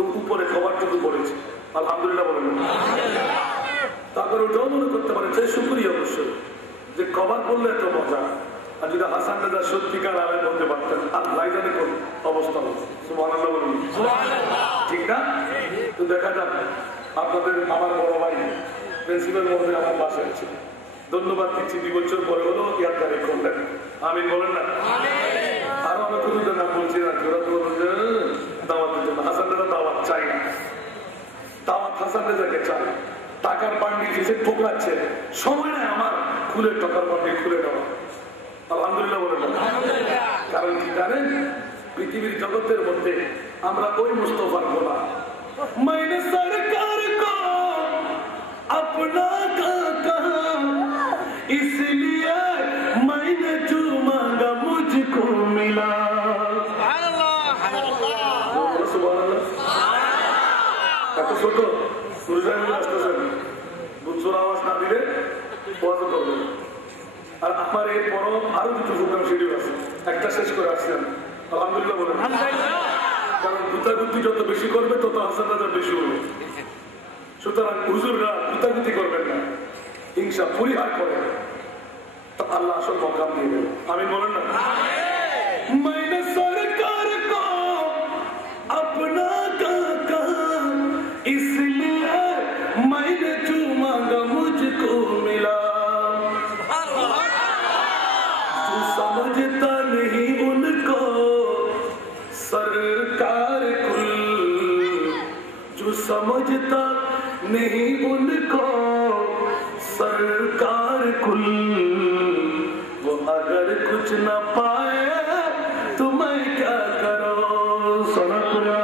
তো উপরে খাবারটুকু পড়েছে, আলহামদুলিল্লাহ বলেন। তারপরে ওটাও মনে করতে পারে যে শুকরিয়া অবশ্যই যে কভার করলে এত মজা। আর যদি হাসান রাজা সত্যিকার আলাদা বলতে পারতেন আল্লাহ জানে কোন অবস্থা হচ্ছে। সুবহানাল্লাহ বলুন, ঠিক না? তো দেখা যাক আপনাদের আমার বড় ভাই প্রিন্সিপাল মহোদয় আমার পাশে আছে, ধন্যবাদ দিচ্ছি। 2 বছর পরে হলো ইয়াদারি করলেন, আমিন বলেন না? আরো আমরা কোনো নাম বলছি না, ওরা তো দাওয়াতের জন্য হাসান রাজা দাওয়াত চাই না, দাওয়াত হাসান রাজাকে চাই। টাকার বান্ডি কিসে ঠোকরাচ্ছে, সময় নেই আমার খুলে টাকার বান্ডি খুলে দেওয়া। আলহামদুলিল্লাহ বলেন না? কারণ কি জানেন, পৃথিবীর জগতের মধ্যে আমরা ওই মুস্তফার গোলাম। मैंने सरकार को अपना कहा इसलिए मैंने जो मांगा मुझको मिला। এত ছোট বুঝছোর আওয়াজ না দিলে ওয়াজ করবে। আর আমার এর বড় আরো দুটো প্রোগ্রাম শিডিউল আছে, একটা শেষ করে আসছেন। আলহামদুলিল্লাহ বলেন। কারণ গুতাগুতি যত বেশি করবে তত হাসান রাজা বেশি হবে। সুতরাং হুজুররা গুতাগুতি করবেন না, হিংসা পরিহার করে, তা আল্লাহ আসল মকাম দিয়ে দেবে। আমি বলেন না? मैंने सरकार को अपना कहा इसलिए मैंने जो मांगा मुझको मिला। जो समझता नहीं उनको सरकार कुल, जो समझता नहीं उनको सरकार कुल, वो अगर कुछ न पाए तो मैं क्या करो। सनकरा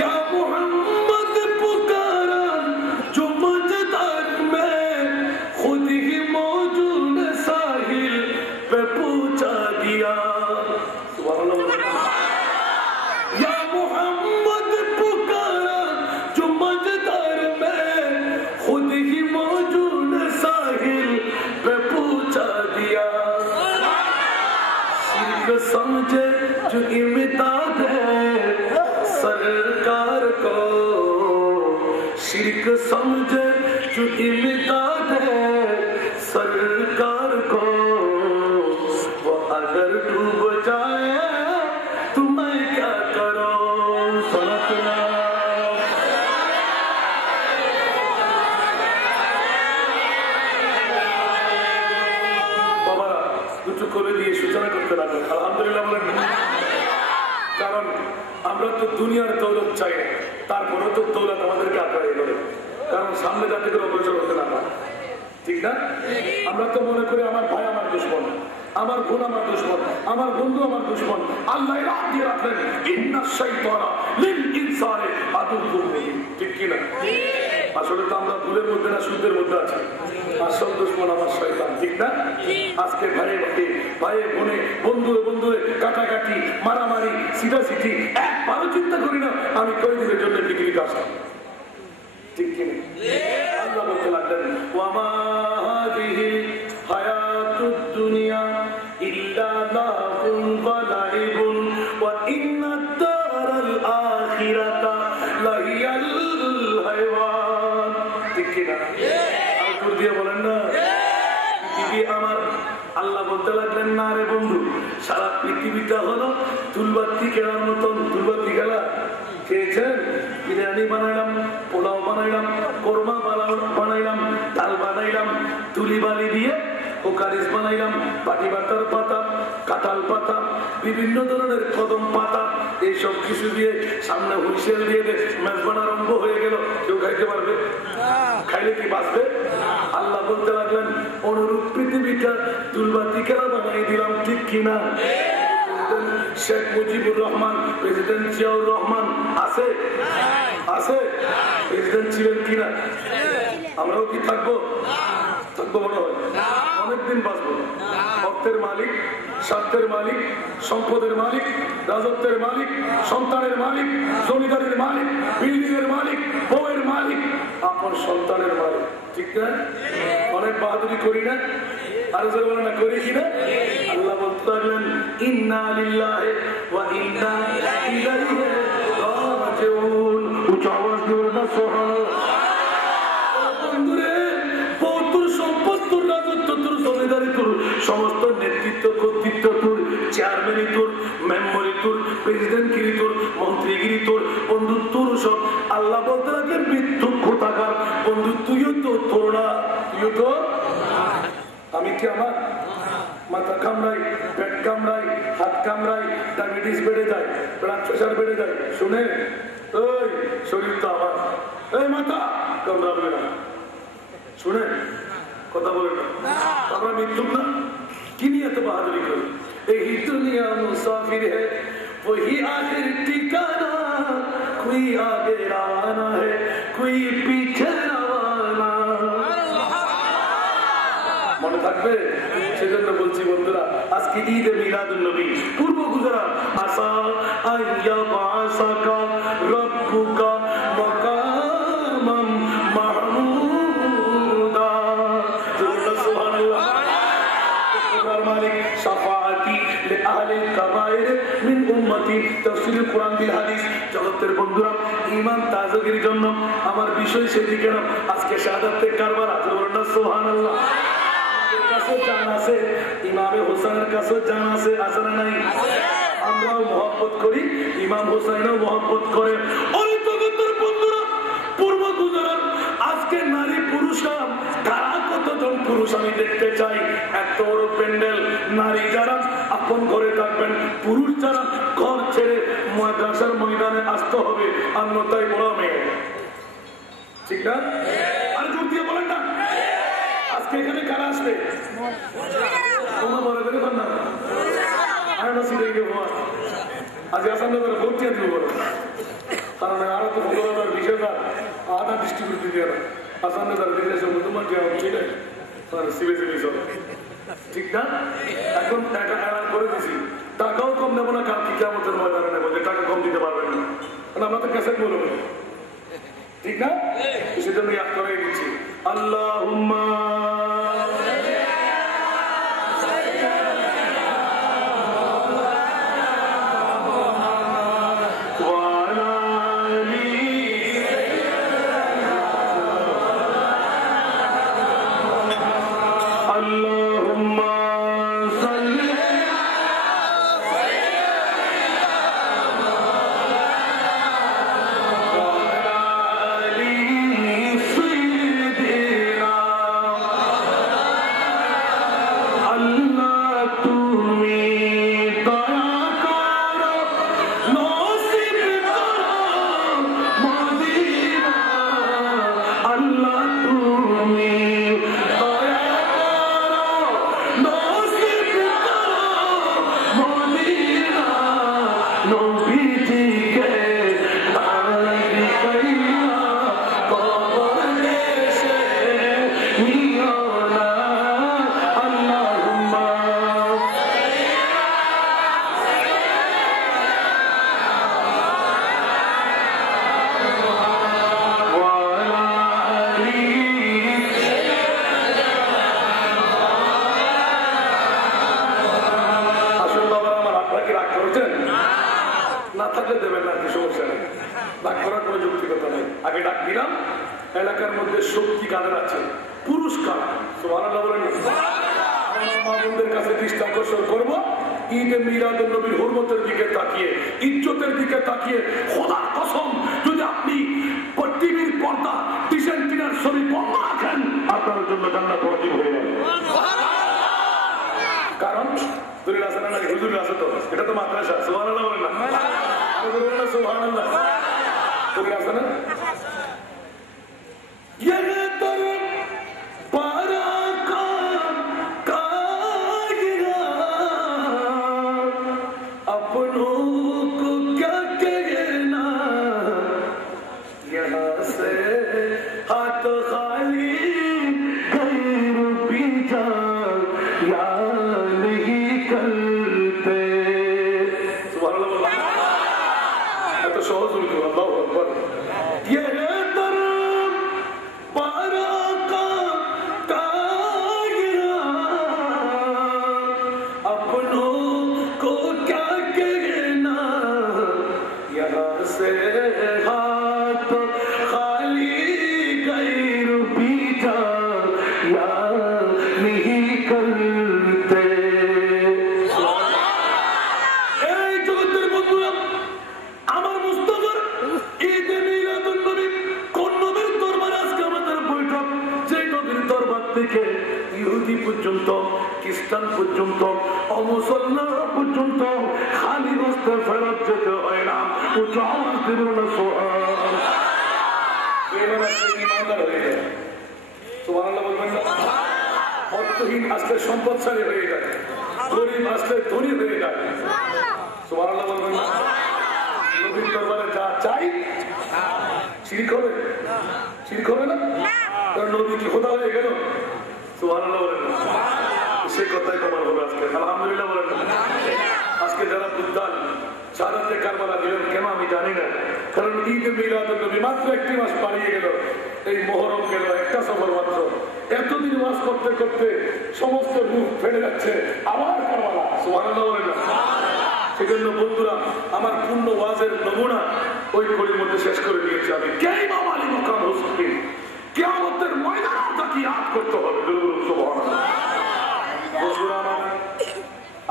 या मोहम्मद पुकारा जो मजदार में खुद ही मौजूद साहिल पे पूछा दिया। या मोहम्मद पुकारा जो मजदार में खुद ही मौजूद साहिल पे पूछा दिया। शिर्क समझे जो इम्तियाज है सरकार को, शिर्क समझे जो इम्तियाज है सरकार को, वो अगर डूब जाए तो मैं क्या करो। सनकरा বাবারা দুটো করে দিয়ে সূচনা করতে লাগবে। আলহামদুলিল্লাহ বলেন। কারণ আমরা তো দুনিয়ার দৌলত চাই না, তারপরেও তো দৌলত আমাদেরকে আঁকড়াই ধরে, কারণ সামনে যাতে করে অগ্রসর হতে না পারে, ঠিক না? আমরা তো মনে করি আমার ভাই আমার দুশ্মন, আমার বোন আমার দুশ্মন, আমার বন্ধু আমার দুশ্মন। আল্লাহ রাত দিয়ে রাখলেন ইন্না শাইতানা লিল ইনসানি আদুউম মুবিন, ঠিক কি না? আসলে তো আমরা ভুলের মধ্যে না সুদের মধ্যে আছি। আসল দুশ্মন আমার শয়তান, ঠিক না? আজকে ভাইয়ে ভাইয়ে ভাইয়ে বোনে বন্ধুয়ে বন্ধুয়ে কাটাকাটি মারামারি সিটাসিটি একবারও চিন্তা করি না আমি কয়দিনের জন্য পৃথিবীতে আসলাম, ঠিক কি না? আল্লাহ বলতে লাগলেন ওয়ামা হাযিহি হায়াতুদ দুনিয়া ইল্লা লাহুন ওয়া লাইবুন ওয়া ইন্নাদ দারাল আখিরাতা লাহিয়াল হায়ওয়ান, ঠিক কি না? আর জোর দিয়ে বলেন না পৃথিবী আমার। আল্লাহ বলতে লাগলেন না রে বন্ধু, সারা পৃথিবীটা হলো তুলবাতি খেলার মতন। তুলবাতি খেলা খেয়েছেন? বিরিয়ানি বানাইলাম, পোলাও বানাইলাম, কোরমা বানাইলাম, ডাল বানাইলাম, তুলি বালি দিয়ে ওকারিস বানাইলাম, পাটি বাটার পাতা, কাঁঠাল পাতা, বিভিন্ন ধরনের কদম পাতা, এইসব কিছু দিয়ে সামনে হুইসেল দিয়ে মেজবান আরম্ভ হয়ে গেল। কেউ খাইতে পারবে? খাইলে কি বাঁচবে? আল্লাহ বলতে লাগলেন অনুরূপ পৃথিবীটা তুলবাতি খেলা বানাই দিলাম, ঠিক কিনা? শেখ মুজিবুর রহমান, প্রেসিডেন্ট জিয়াউর রহমান আছে? আছে? প্রেসিডেন্ট ছিলেন কিনা? আমরাও কি থাকবো? থাকবো মনে হয় অনেকদিন বাঁচবো। অর্থের মালিক, স্বার্থের মালিক, সম্পদের মালিক, রাজত্বের মালিক, সন্তানের মালিক, জমিদারের মালিক, বিল্ডিং এর মালিক, বউয়ের মালিক, আপনার সন্তানের মালিক, ঠিক না? অনেক বাহাদুরি করি না? আর জোরে বলেন না করি কিনা? আল্লাহ বলতে লাগলেন ইন্না লিল্লাহি ওয়া ইন্না ইলাইহি রাজিউন। উচ্চ আওয়াজ দিয়ে বলেন সুবহানাল্লাহ। বন্ধুরে, তোর সম্পদ, তোর রাজত্ব, তোর জমিদারি, তোর সমস্ত নেতৃত্ব, কর্তৃত্ব তোর, চেয়ারম্যানই তোর, মেম্বরি তোর, প্রেসিডেন্টগিরি তোর, মন্ত্রীগিরি তোর, বন্ধু তোর সব। আল্লাহ বলতে লাগলেন মৃত্যুক্ষ থাকার বন্ধু তুইও তো তোর না, তুইও তো। আমি কি আমার মাথা কামড়াই, পেট কামড়াই, হাত কামড়াই, ডায়াবেটিস বেড়ে যায়, ব্লাড প্রেশার বেড়ে যায়, শুনে ওই শরীর তো আমার, এই মাথা কামড়াবে না, শুনে কথা বলে না, আমরা মৃত্যু না কি নিয়ে এত বাহাদুরি করি? এই দুনিয়া মুসাফির है वही आखिर ठिकाना कोई आगे रवाना है कोई पीछे रवाना। মনে থাকবে? সেজন্য বলছি বন্ধুরা, আজকে ঈদে মিলাদুন নবী, পূর্ব গুজরাট আসা আইয়া বাসাকা রব্বুকা মাকামাম মাহমুদা। সুবহানাল্লাহ। মালিক শাফাআতি লিআহলিল কাবায়ের মিন উম্মতি। তাফসীরুল কোরআন বিল হাদিস। জগতের বন্ধুরা, ঈমান তাজগির জন্য আমার বিষয় সেদিকে না, আজকে শাহাদাতের কারবার আছে, বলেন না সুবহানাল্লাহ। জান আছে, ইমামে হোসেনের কাছে জান আছে, আছে না নাই? আমরাও মহব্বত করি, ইমাম হোসেনও মহব্বত করে। ওই জগতের বন্ধুরা, পূর্ব গুজরাট আজকে নারী পুরুষরা তারা কতজন পুরুষ আমি দেখতে চাই। এত বড় প্যান্ডেল, নারী যারা আপন ঘরে থাকবেন, পুরুষ যারা ঘর ছেড়ে মাদ্রাসার ময়দানে আসতে হবে, অন্যতায় বড় মেয়ে, ঠিক না? আর জোর দিয়ে বলেন না, আজকে এখানে কারা আসবে? তোমরা বলে দেবে না, আর না সিরে গিয়ে ভোয়া আজকে আসান করে ভোট দিয়ে দিব বলো, কারণ আরো তো ভোটার বিশেষ আধা ডিস্ট্রিবিউট দিতে হবে। আসান তার বিদেশে তোমার যে ছিল সিবে সিবি সব ঠিক না? এখন টাকা এলান করে দিছি, টাকাও কম দেবো না, কালকে কিয়ামতের ময়দানে নেবো যে টাকা কম দিতে পারবেন না, কারণ আমরা তো ক্যাসেট বলবো, ঠিক না? সেজন্য ইয়াদ করে দিচ্ছি আল্লাহুম্মা এলাকার মধ্যে শক্তি কাদের আছে? পুরস্কার। সুবহানাল্লাহ বলেন। মামুনদের কাছে দৃষ্টি আকর্ষণ করবো, ঈদে মিলাদুন নবীর হুরমতের দিকে তাকিয়ে, ইজ্জতের দিকে তাকিয়ে, খোদার কসম যদি আপনি টিভির পর্দা ডিসেন্টিনার শরীর বন্ধ রাখেন, আপনার জন্য জান্নাত ওয়াজিব হয়ে যাবে। কারণ দলিল আছে না, হুজুর আছে তো, এটা তো মাদ্রাসা। সুবহানাল্লাহ বলেন না, সুবহানাল্লাহ। দলিল আছে না? এত সহজ হইল, আল্লাহু আকবার। করা পর্যন্ত খালি হস্তে ফেরত যেতে হয় না। উঁচু আওয়াজ দেবেন না সুবহানাল্লাহ। ইমানদার হয়ে যায়, সুবহানাল্লাহ বলবেন না? অর্থহীন আসলে সম্পদশালী হয়ে যায়, গরিব আসলে ধনী হয়ে যায়, সুবহানাল্লাহ বলবেন না? নবীর দরবারে যা চাই শিরক হবে, শিরক হবে না? কারণ নবী কি খোদা হয়ে গেল? সুবহানাল্লাহ বলেন না? সে কথাই কমাল হবে আজকে, আলহামদুলিল্লাহ বলেন না? আজকে যারা বুদ্ধান সারাতে কারবালা দিলেন কেন আমি জানি না, কারণ ঈদে মিলাদুন নবী মাত্র একটি মাস পালিয়ে গেল, এই মুহররম গেল একটা সফর মাত্র, এতদিন ওয়াজ করতে করতে সমস্ত মুখ ফেটে যাচ্ছে, আবার কারবালা, সুবহানাল্লাহ বলেন না? সেজন্য বন্ধুরা আমার পূর্ণ ওয়াজের নমুনা ওই ঘড়ির মধ্যে শেষ করে দিয়েছি আমি। কে ইমাম আলী মাকাম হোসেন, কিয়ামতের ময়দানে তাকে ইয়াদ করতে হবে। সুবহানাল্লাহ। বন্ধুরা আমার,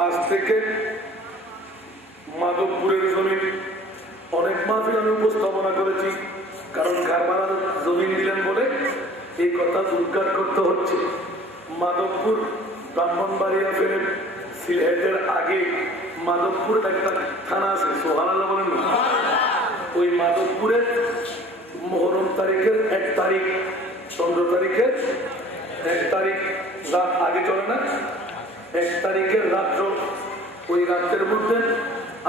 আজ থেকে মাধবপুরের জমিন অনেক মাহফিল আমি উপস্থাপনা করেছি, কারণ কারবালার জমিন দিলেন বলে এই কথা উদ্ধার করতে হচ্ছে। মাধবপুর ব্রাহ্মণবাড়িয়া ফেরেন সিলেটের আগে মাধবপুর একটা থানা আছে, সুবহানাল্লাহ বলেন না? ওই মাধবপুরের মুহররম তারিখের 1 তারিখ, চন্দ্র তারিখের 1 তারিখ রাত আগে চলে না, 1 তারিখের রাত্র, ওই রাতের মধ্যে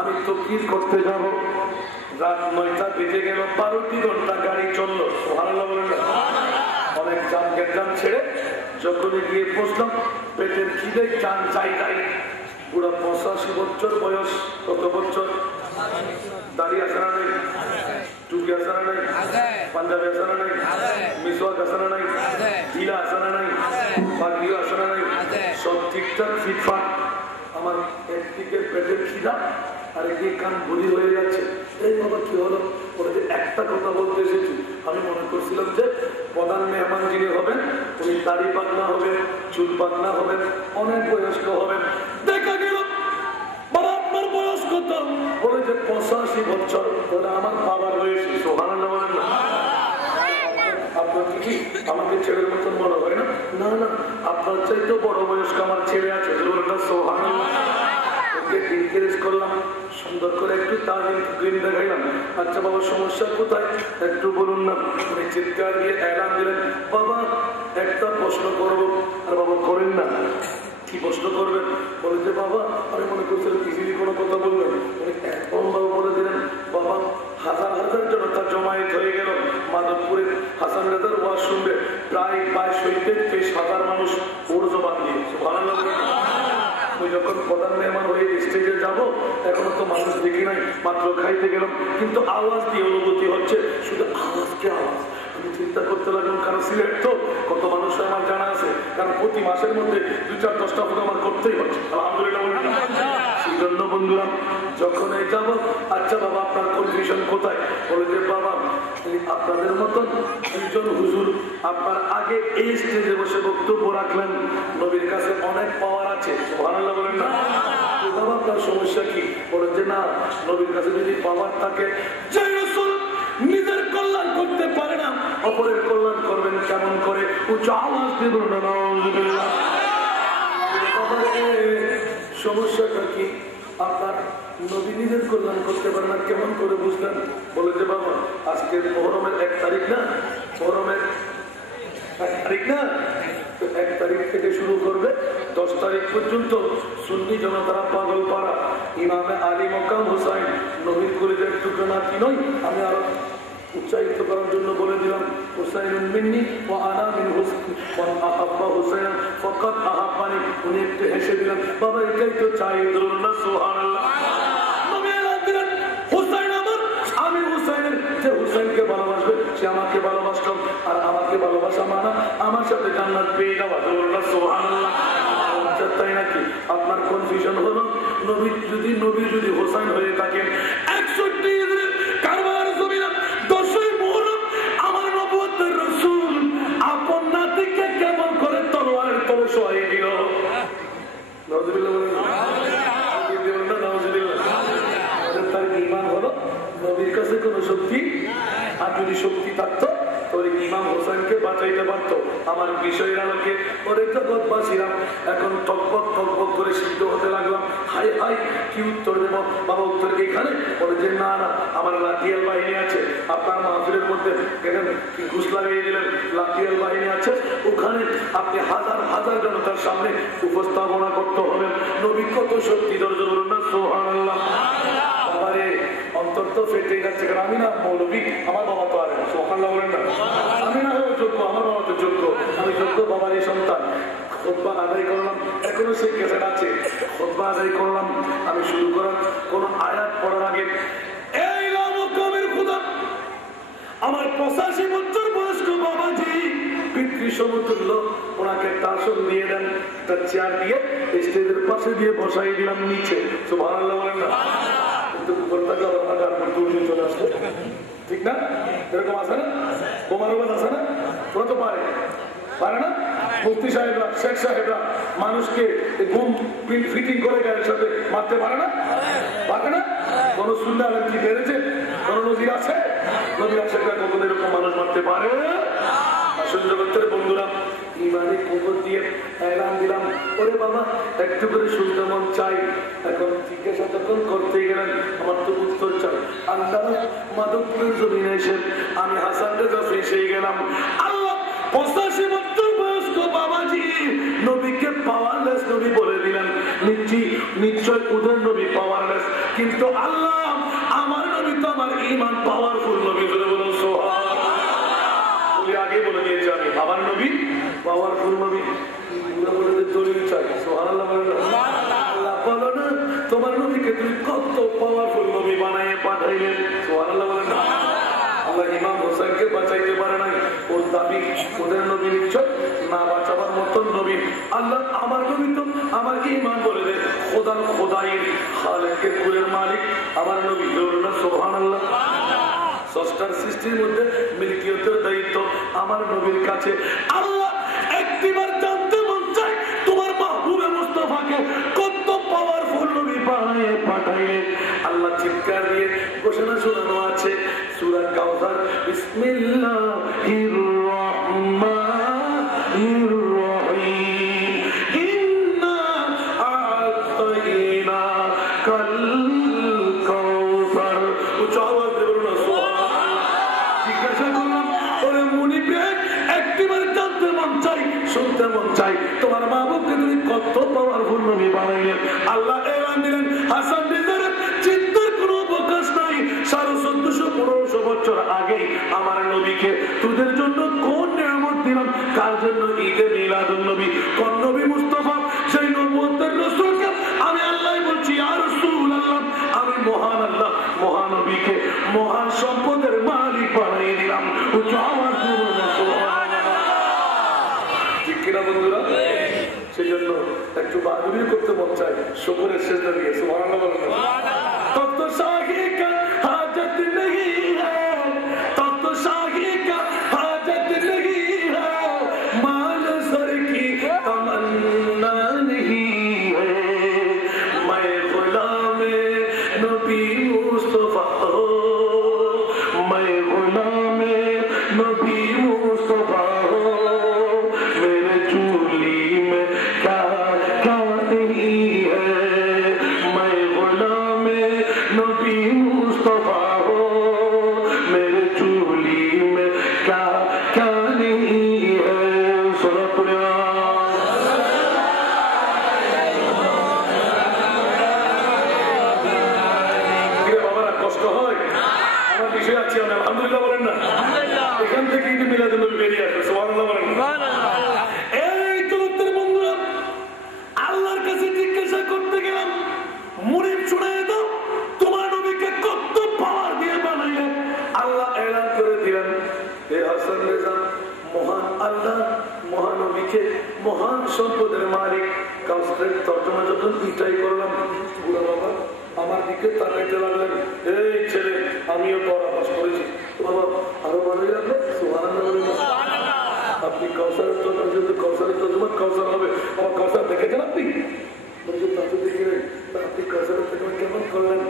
আমি তকবীর করতে যাব, রাত 9টা বেজে গেল, 12টি ঘন্টা গাড়ি চললো, সুবহানাল্লাহ বলেন না? অনেক জাম ছেড়ে যখনই গিয়ে পৌঁছলাম, পেটের খিদে চান চাই নাই, পুরো 85 বছর বয়স। কত বছর? দাড়ি আছে না নাই? টুপি আছে না নাই? পাঞ্জাবি আছে না নাই? মিসওয়াক আছে না নাই? ঢিলা আছে না নাই? পাগড়ি আছে না নাই? সব ঠিকঠাক ফিটফাট। আমার একদিকে পেটের খিদা আর একদিকে কান ভরি হয়ে যাচ্ছে। এই বাবা কি হলো? ওরা যে একটা কথা বলতে এসেছি, আমি মনে করছিলাম যে প্রধান মেহমান যিনি হবেন উনি দাড়ি পাকনা হবেন, চুল পাকনা হবেন, অনেক বয়স্ক হবেন। দেখা গেল বাবা আপনার বয়স কত? বলে যে 85 বছর। বলে আমার বাবার বয়স। সুবহানাল্লাহ বলেন না? আপনার কি আমাকে ছেলের মতন বড় হয় না? না না, আপনার চাইতে বড় বয়স্ক আমার ছেলে আছে। সুবহানাল্লাহ। ওকে এনকারেজ করলাম, সুন্দর করে একটু তালিম দেখাইলাম। আচ্ছা বাবা সমস্যা কোথায় একটু বলুন না। উনি চিৎকার দিয়ে এলান দিলেন, বাবা একটা প্রশ্ন করবো। আর বাবা করেন না। কি প্রশ্ন করবেন? বলে যে বাবা আমি মনে করছিলাম ইজিলি কোনো কথা বলবেন। উনি একদম বাবা বলে দিলেন, বাবা হাজার হাজার জনতা জমায়েত হয়ে গেল মাধবপুরের হাসান রেজার ওয়াজ শুনবে, প্রায় 22-23,000 মানুষ ওর জবান দিয়ে। সুবহানাল্লাহ। ওই যখন প্রধান মেহমান হয়ে স্টেজে যাব, এখনো তো মানুষ দেখি নাই, মাত্র খাইতে গেলাম, কিন্তু আওয়াজ দিয়ে অনুভূতি হচ্ছে, শুধু আওয়াজকে আওয়াজ। আমি চিন্তা করতে লাগলাম, কারণ সিলেট তো কত মানুষ আমার জানা আছে, কারণ প্রতি মাসের মধ্যে 2-4-10টা ফটো আমার করতেই হচ্ছে। আলহামদুলিল্লাহ। সেই জন্য বন্ধুরা যখন এই যাব, আচ্ছা বাবা আপনার কনফিউশন কোথায়? বলে যে বাবা আপনাদের মতন 2জন হুজুর আপনার আগে এই স্টেজে বসে বক্তব্য রাখলেন, নবীর কাছে অনেক পাওয়ার আছে। সুবহানাল্লাহ বলেন না? বাবা আপনার সমস্যা কি? বলে যে না, নবীর কাছে যদি পাওয়ার থাকে, যে রাসূল নিজের কল্যাণ করতে পারে না, অপরের কল্যাণ করবেন কেমন করে? উচ্চ আওয়াজ দিয়ে বলুন না নাউযুবিল্লাহ। সমস্যাটা কি? আপনার নবী নিজের কল্যাণ করতে পারে না, কেমন করে বুঝলেন? বলে যে বাবা আজকে মুহররমের 1 তারিখ না, মুহররমের 1 তারিখ না, 1 তারিখ থেকে শুরু করবে 10 তারিখ পর্যন্ত সুন্নি জনতারা পাগল পাড়া ইমামে আলী মাকাম হোসেন নবীর কলিজার টুকরা নাতি নই। আমি আরো উৎসাহিত করার জন্য বলে দিলাম, হুসাইনুন মিন্নি ওয়া আনা মিন হুসাইন ওয়া আহাব্বা হুসাইন ফাকাদ আহাব্বানি। উনি একটু হেসে দিলেন, বাবা এটাই তো চাই। সুবহানাল্লাহ। নবী এলান দিলেন, হুসাইন আমার, আমি হুসাইনের। যে হুসাইনকে ভালোবাসবে সে আমাকে ভালোবাসলো, আর আমাকে ভালোবাসা মানা আমার সাথে জান্নাত পেয়ে যাওয়া। সুবহানাল্লাহ। তাই নাকি? আপনার কনফিউশন হলো, নবী যদি হুসাইন হয়ে থাকেন 61 কারবালার জমিনে 10ই মুহররম আমার নবুয়তের রাসূল আপন নাতিকে কেমন করে তলোয়ারের তলে শোয়াই দিল। নাউযুবিল্লাহ বলেন না? নাউযুবিল্লাহ। তার ঈমান হলো নবীর কাছে কোনো শক্তি, আর যদি শক্তি থাকতো তাহলে ইমাম হোসেনকে বাঁচাইতে পারতো আমার বিষয়ের আলোকে ওরে জগৎবাসীরাম এখন টকবক করে সিদ্ধ হতে লাগলাম। হাই হাই কি উত্তর দেব বাবা? উত্তর এখানে বলে যে না না, আমার লাঠিয়াল বাহিনী আছে। আপনার মাহফিলের মধ্যে এখানে কি ঘুষ লাগিয়ে দিলেন, লাঠিয়াল বাহিনী আছে ওখানে আপনি হাজার হাজার জনতার সামনে উপস্থাপনা করতে হবেন। নবী কত শক্তি দরজা বলুন না সুবহানাল্লাহ। বাবারে অন্তর তো ফেটে যাচ্ছে, কারণ আমি না মৌলবী, আমার বাবা তো আর সুবহানাল্লাহ বলেন না। আমি না হয়েও যোগ্য, আমার বাবা তো যোগ্য, আমি যোগ্য বাবারই সন্তান। খুতবা আদায় করলাম, এখনো সেই ক্যাসেট আছে। খুতবা আদায় করলাম, আমি শুরু করার কোন আয়াত পড়ার আগে এই রামকামের খোদা আমার 85 বছর বয়স্ক বাবাজি পিতৃ সমতুল্য, ওনাকে তাসন দিয়ে দেন, একটা চেয়ার দিয়ে স্টেজের পাশে দিয়ে বসাই দিলাম নিচে। সুবহানাল্লাহ বলেন না। কিন্তু উপর থাকলে আপনার দুর্নীতি চলে আসবে, ঠিক না? এরকম আছে না? বোমারুবাদ আছে না? ওরা তো পারে না? মুফতি সাহেবরা, শেখ সাহেবরা মানুষকে ঘুম ফিটিং করে গায়ের সাথে মারতে পারে না? পারে না? কোন সুন্দর কি বেড়েছে? কোন নজির আছে? নজির আছে কখন এরকম মানুষ মারতে পারে? আসল জগতের বন্ধুরা ইমানে কুকুর দিয়ে এলান দিলাম, ওরে বাবা একটু করে শুনতে মন চাই। এখন জিজ্ঞাসা যখন করতে গেলেন আমার তো উত্তর চাই। আল্লাহ মাধবপুরের জমিনে এসে আমি হাসান রেজা ফেসে গেলাম। আল্লাহ 85 বছর বয়স্ক বাবাজি নবীকে পাওয়ারলেস নবী বলে দিলেন। নিশ্চয় ওদের নবী পাওয়ারলেস, কিন্তু আল্লাহ আমার নবী তো আমার ঈমান পাওয়ারফুল নবী বলে বলুন সুবহানাল্লাহ। আগে বলে দিয়েছে আমি আমার নবী পাওয়ারফুল নবী, দলিল চাই। সুবহানাল্লাহ বলেন। আল্লাহ বলো না তোমার নবীকে তুমি কত পাওয়ারফুল নবী বানায় পাঠাইলেন। সুবহানাল্লাহ বলেন। আল্লাহ ইমাম হোসেনকে বাঁচাইতে পারে নাই, ওর দাবি ওদের নবী নিশ্চয় না বাঁচাবার মতন নবী। আল্লাহ আমার নবী তো আমার ঈমান বলে দেয় খোদার খোদাইর খালেকের কুলের মালিক আমার নবী। সুবহানাল্লাহ। ষষ্ঠার সৃষ্টির মধ্যে মিল্কিয়তের দায়িত্ব আমার নবীর কাছে। আল্লাহ একটিবার জানতে মন চায় তোমার মাহবুবে মুস্তাফাকে কত পাওয়ারফুল নবী বানিয়ে পাঠাইলেন। আল্লাহ চিৎকার দিয়ে ঘোষণা শোনানো আছে সূরা কাউসার, বিসমিল্লাহির রহমানির রহিম, ইন্না আ'তাইনাকাল কাউসার। উচ্চ আওয়াজ দিয়ে বলুন শুনতে মন চাই তোমার মাহবুবকে তুমি কত পাওয়ারফুল নবী বানাইলেন। আল্লাহ এলান দিলেন হাসান রেজার চিন্তার কোনো অবকাশ নাই। 1450-1500 বছর আগে আমার নবীকে তোদের জন্য কোন নিয়ামত দিলাম, কার জন্য ঈদে মিলাদুন নবী, কোন নবী মুস্তাফা সেই নবুয়তের রাসূলকে আমি আল্লাহ বলছি ইয়া রাসূলুল্লাহ আমি মহান আল্লাহ মহানবীকে মহান সম্পদের মালিক বানিয়ে দিলাম। উচ্চ আওয়াজ দিয়ে বন্ধুরা সেই জন্য একটু বাদুরি করতে মন চায় শুকরের সেজদা দিয়ে। সুবহানাল্লাহ বলেন। তব তো শাহি কা হাজত नहीं है, तब तो शाही का हाजत नहीं है, माल सर की तमन्ना नहीं है, मैं गुलाम नबी मुस्तफा, मैं गुलाम नबी मुस्तफा, মহান সম্পদের মালিক। কাউসারের তর্জমা যখন এটাই করলাম, বুড়া বাবা আমার দিকে তাকাইতে লাগলেন, এই ছেলে আমিও তো আবাস করেছি বাবা, আরো ভালোই রাখো। সুবহানাল্লাহ। আপনি কাউসারের তর্জমা, যদি কাউসারের তর্জমা কাউসার হবে, আমার কাউসার দেখেছেন আপনি? দেখে আপনি কাউসারের তর্জমা কেমন করলেন?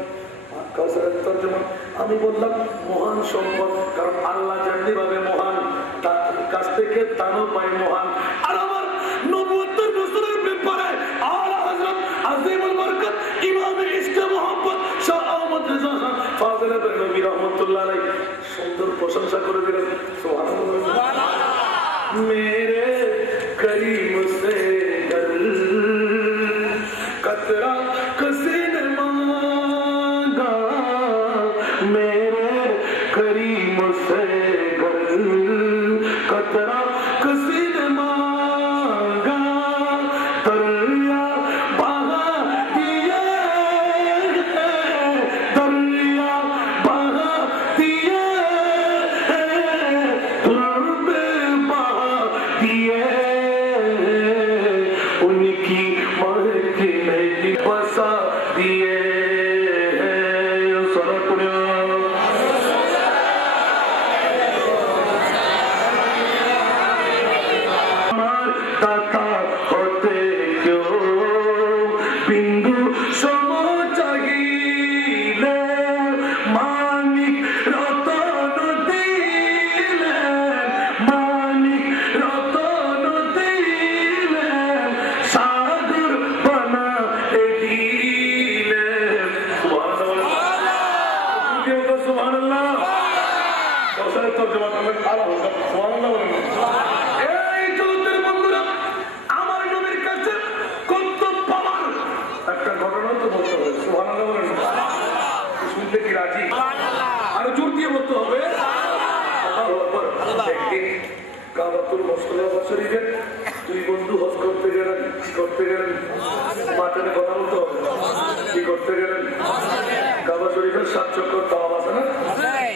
তর্জমা আমি বললাম মহান সম্পদ, কারণ আল্লাহ যেমনি ভাবে মহান তার কাছ থেকে তারও পায় মহান। আর আমার ৭৯ বছরের ব্যাপারে আলা হযরত আজিমুল বরকত ইমামে ইশকে মোহাম্মদ শাহ আহমদ রেজা খান ফাজিল বেরলভী রহমাতুল্লাহ আলাইহি সুন্দর প্রশংসা করে দিলেন। সুবহানাল্লাহ। मेरे करीम से गर कतरा किसी ने मांगा, मेरे करीम से गर कतरा किसी ने मांगा, दरिया बहा दिए, दरिया बहा दिए, उनकी महक में बसा दिए दाता होते क्यों बिंदु समो चाहिए मानिक रतन दिले, मानिक रतन दिले सागर बना दिले। सुबहानाल्लाह। कौशल तर्जुमा करलेন আলা হযরত সুবহানাল্লাহ বলেন। এই জগতের বন্ধুরা, আমার নবীর কাছে কত পাওয়ার একটা ঘটনা তো বলতে হবে। সুবহানাল্লাহ বলেন। শুনতে কি রাজি? আরো জোর দিয়ে বলতে হবে। আল্লাহু আকবার। একদিন কাবাতুল মুসল্লাহ শরীফে দুই বন্ধু হজ করতে গেলেন। কি করতে গেলেন? মাঠে কথা বলতে হবে। কি করতে গেলেন? কাবা শরীফের ৭ চক্কর তাওয়াব আছে না?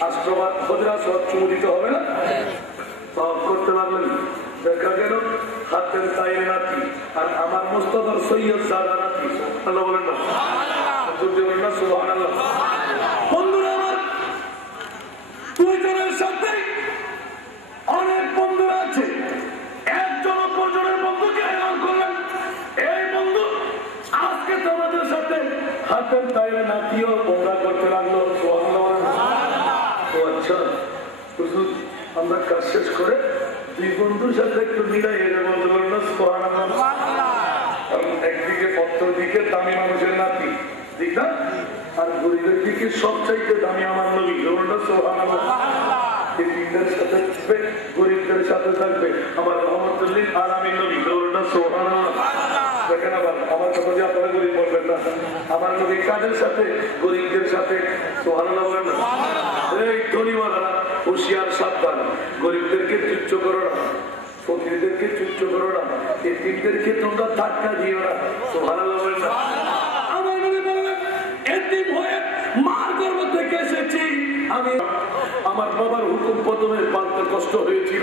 আষ্টবার খোদরা সব চুমু দিতে হবে না? তাওয়াব করতে লাগলেন। দেখা গেল হাতের তাইরে নাতি আর আমার মুস্তাফার সৈয়দ সাদা নাতি। আল্লাহ বলেন না, বলেন না সুবহানাল্লাহ। বন্ধুরা আমার, দুইজনের সাথে অনেক বন্ধুরা আছে। একজন অপরজনের বন্ধুকে এলান করলেন, এই বন্ধু আজকে তোমাদের সাথে হাতের তাইরে নাতিও ওমরা করতে লাগলো। সুবহানাল্লাহ। ও আচ্ছা হুজুর, আমরা কাজ শেষ করে দুই বন্ধুর সাথে একটু মিলাই এটা বলতে পারল না। সুবহানাল্লাহ। একদিকে পত্র দিকে দামি মানুষের নাতি, ঠিক না? আর গরিবের দিকে সবচাইতে দামি আমার নবী। সুবহানাল্লাহ। এই তিনটার সাথে থাকবে, গরিবদের সাথে থাকবে আমার রহমতুল্লিল আলামিন নবী। সুবহানাল্লাহ। দেখেন আবার আমার কথা যে আপনারা গরিব বলবেন না, আমার নবী কাদের সাথে? গরিবদের সাথে। সুবহানাল্লাহ বলেন না। এই ধনীওয়ালারা হুঁশিয়ার, সাবধান, গরিবদেরকে তুচ্ছ করো না, ফকিরদেরকে তুচ্ছ করো না, এতিমদেরকে তোমরা ধাক্কা দিও না। সুবহানাল্লাহ বলেন না। আমার নবী বলেন, এতিম হয়ে মার গর্ভ থেকে এসেছি আমি। আমার বাবার হুকুম প্রথমে পালতে কষ্ট হয়েছিল,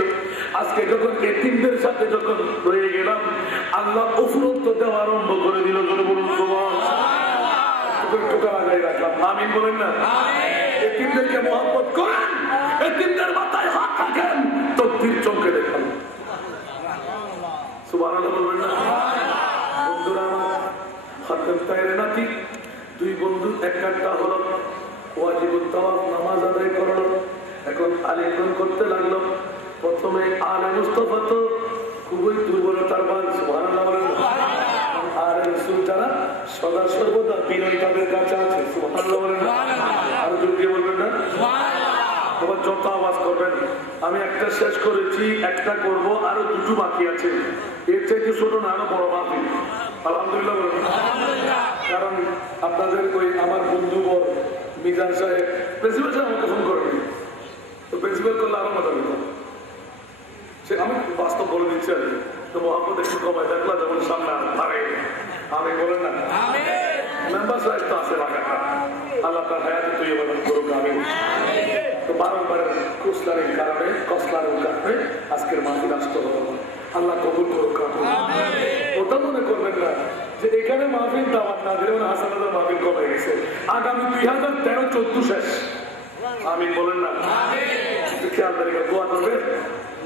আজকে যখন এতিমদের সাথে যখন রয়ে গেলাম, আল্লাহ উপরন্ত দেওয়া আরম্ভ করে দিল। আমিন বলেন না। এতিমদেরকে মহব্বত করেন, এতিমদের মাথায় হাত রাখেন, তকদীর চমকে দেখান। সুবহানাল্লাহ বলবেন না। বন্ধুরা আমার, হাতের তাইরে নাতি দুই বন্ধু একটা হলো, ওয়াজিবুত তাওয়াফ নামাজ আদায় করলো। এখন আলিঙ্গন করতে লাগলো। প্রথমে আলে মুস্তাফা তো খুবই দুর্বলতার বান। সুবহানাল্লাহ বলেন। আর রাসূল যারা সদা সর্বদা বিনয় তাদের কাছে আছে। সুবহানাল্লাহ বলেন। আর যদি বলবেন না সুবহানাল্লাহ, যত আওয়াজ করবেন। আমি একটা শেষ করেছি, একটা করব, আরো দুটো বাকি আছে। এর থেকে ছোট না, আরো বড় বাকি। আলহামদুলিল্লাহ বলেন। কারণ আপনাদের ওই আমার বন্ধু মিজান সাহেব প্রিন্সিপাল সাহেব আমাকে ফোন করেনি, তো প্রিন্সিপাল করলে আরো মজা পেত। সে আমি বাস্তব বলে দিচ্ছি আর কি। তো মোহাম্মদ একটু কমায় দেখলা যেমন সামনে পারে। আমি বলেন না, মেম্বার সাহেব তো আছে লাগাটা, আল্লাহ তার হায়াতে তুই এবার করুক। আমি তো বারবার কুসলারের কারণে কসলারের কারণে আজকের মাহফিল আসতে হলো। আল্লাহ কবুল করুক। ওটা মনে করবেন না যে এখানে মাহফিল দাওয়াত না দিলে হাসানাদের মাহফিল কমে গেছে। আগামী 2013-14 শেষ। আমি বলেন না, খেয়াল রেখে দোয়া করবেন,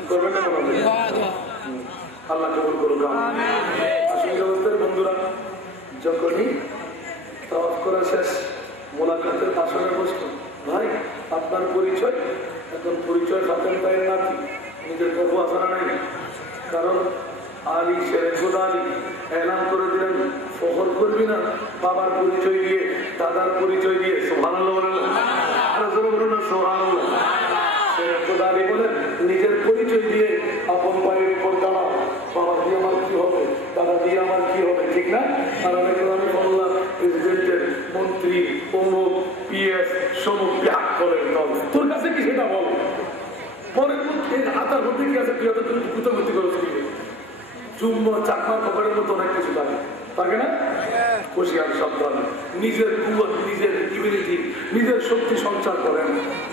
করবেন না মনে হবে। আল্লাহ কবুল করুক। আসলে জগতের বন্ধুরা, যখনই তাওয়াফ করা শেষ, মোলাকাতের আসনে বসতো, ভাই আপনার পরিচয়? এখন পরিচয় খাতেন তাই নাকি নিজের গর্ব আসারা নাই। কারণ আলী শেরেখুদ আলী এলান করে দিলেন, ফখর করবি না বাবার পরিচয় দিয়ে, দাদার পরিচয় দিয়ে। সুবহানাল্লাহ বলেন না? সুবহানাল্লাহ। শেরেখুদ আলী বলেন, নিজের পরিচয় দিয়ে আপন ভাইয়ের উপর দাঁড়াও। বাবা দিয়ে আমার কি হবে, দাদা দিয়ে আমার কি হবে, ঠিক না? আর আমি বললাম প্রেসিডেন্টের মন্ত্রী অমুক পিএস সমুক ব্যাগ করেন দল, তোর কাছে কি সেটা বল। পরের মধ্যে হাতার মধ্যে কি আছে, তুই এত কুতগতি করছ কি? চুম্ব চাকমা কপালের মতো অনেক কিছু থাকে, থাকে না? খুশিয়ার শব্দ নিজের কুয়ত, নিজের ইমিউনিটি, নিজের শক্তি সঞ্চার করেন,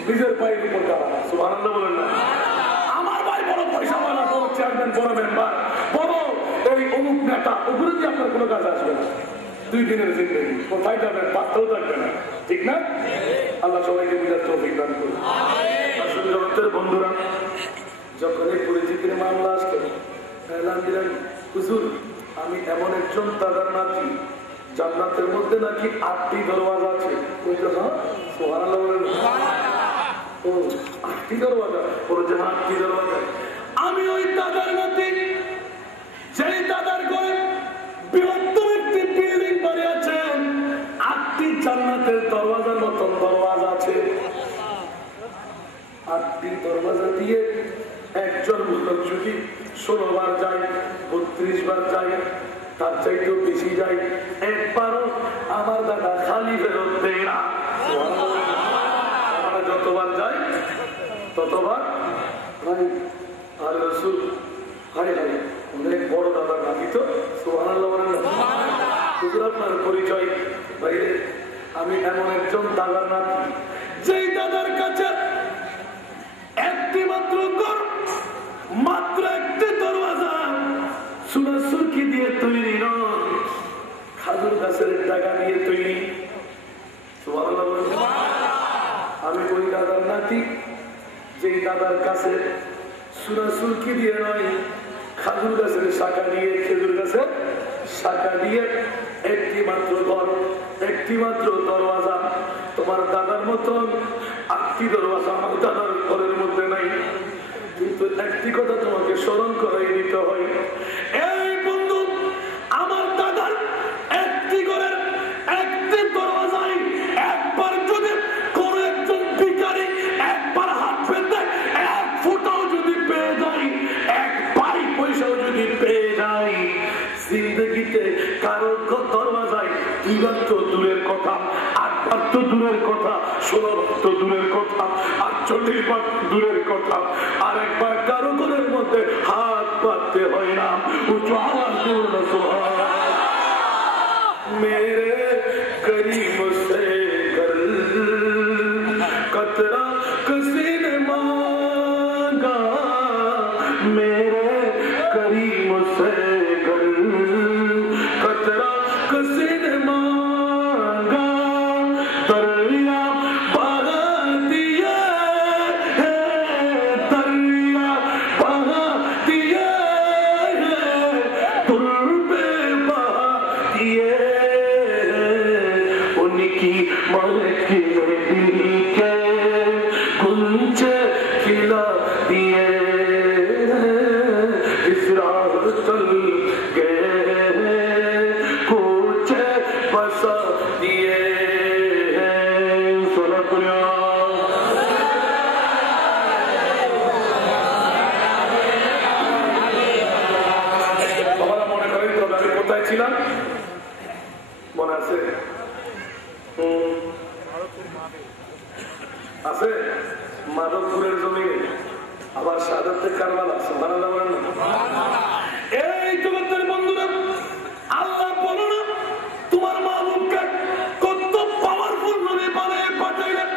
নিজের পায়ের উপর দাঁড়া। সুবহানাল্লাহ বলেন না? আমার ভাই বড় পয়সাওয়ালা, বড় চেয়ারম্যান, বড় মেম্বার, বড় এই অমুক নেতা, ওগুলো দিয়ে আপনার কোনো কাজ আসবে না। 2 দিনের জিন্দগি কোথায় যাবেন, পাত্তাও থাকবে না, ঠিক না? আল্লাহ সবাইকে বুঝার তৌফিক দান করুন। আসলে জগতের বন্ধুরা, যখন এই পরিচিতির মামলা আসলো, এলান দিলেন, হুজুর আমি এমন একজন দাদার নাতি, জান্নাতের মধ্যে নাকি 8টি দরওয়াজা আছে। সুবহানাল্লাহ বলেন। ও 8টি দরওয়াজা, ওর যে 8টি দরওয়াজা, আমি ওই দাদার নাতি, যেই দাদার ঘরে বৃহত্তর একটি বিল্ডিং বাড়ি আছে, 8টি জান্নাতের দরওয়াজার মতন দরওয়াজা আছে। 8টি দরওয়াজা দিয়ে একজন লোক যদি 16 বার যায়, 32 বার যায়, তার চাইতেও বেশি যায়, একবারও আমার দাদা খালি ফেরত দেয় না। আমরা যতবার যাই ততবার ভাই আর রসুল, হাই হাই অনেক বড় দাদার নাতি তো। সুবহানাল্লাহ বলেন না? হুজুর আপনার পরিচয়? বাইরে আমি এমন একজন দাদার নাতি, যেই দাদার কাছে একটি মাত্র ঘর, মাত্র একটি দরওয়াজা, সোনা সুরকি দিয়ে তৈরি নয়, খাজুর গাছের টাকা দিয়ে তৈরি। সুবহানাল্লাহ বলেন। আমি ওই দাদার নাতি, যেই দাদার কাছে সোনা সুরকি দিয়ে নয়, খাজুর গাছের শাখা দিয়ে, খেজুর গাছের শাখা দিয়ে একটি মাত্র ঘর, একটি মাত্র দরওয়াজা। তোমার দাদার মতন 8টি দরওয়াজা আমার দাদার ঘরের মধ্যে নাই। কিন্তু একটি কথা তোমাকে স্মরণ করাই দিতে হয়, এই বন্ধু, আমার দাদার একটি ঘরের একটি দরওয়াজায় একবার যদি কোন একজন ভিখারি একবার হাত পেতে 1 ফুটাও যদি পেয়ে যায়, 1 পাই পয়সাও যদি পেয়ে যায়, জিন্দগিতে কারো দরওয়াজায় 2 বার তো দূরের কথা, 8 বার তো দূরের কথা, 16 বার তো দূরের কথা, 48 বার দূরের কথা, আর একবার কারো ঘরের মধ্যে হাত পাততে হয় না। উঁচু আওয়াজ করুন সুবহানাল্লাহ। মেরে করিম সে কর কতরা কিसी ने मांगा, मेरे करीम से कर कतरा किसी ने मांगा, दरिया बहा दिए, दरिया बहा दिए, तुर पे बहा दिए, उनकी महकी दिल के गुंजे खिला दिए, इस राह चल गए, कुछ बसा दिए। মনে করেন তো আমি কোথায় ছিলাম, মনে আছে? আছে মাধবপুরের জমিনে, আবার শাহাদাতের কারবালা। সুবহানাল্লাহ বলেন না? এই জগতের বন্ধুরা, আল্লাহ বলো না তোমার মাহবুবকে কত পাওয়ারফুল নবী বানিয়ে পাঠাইলেন।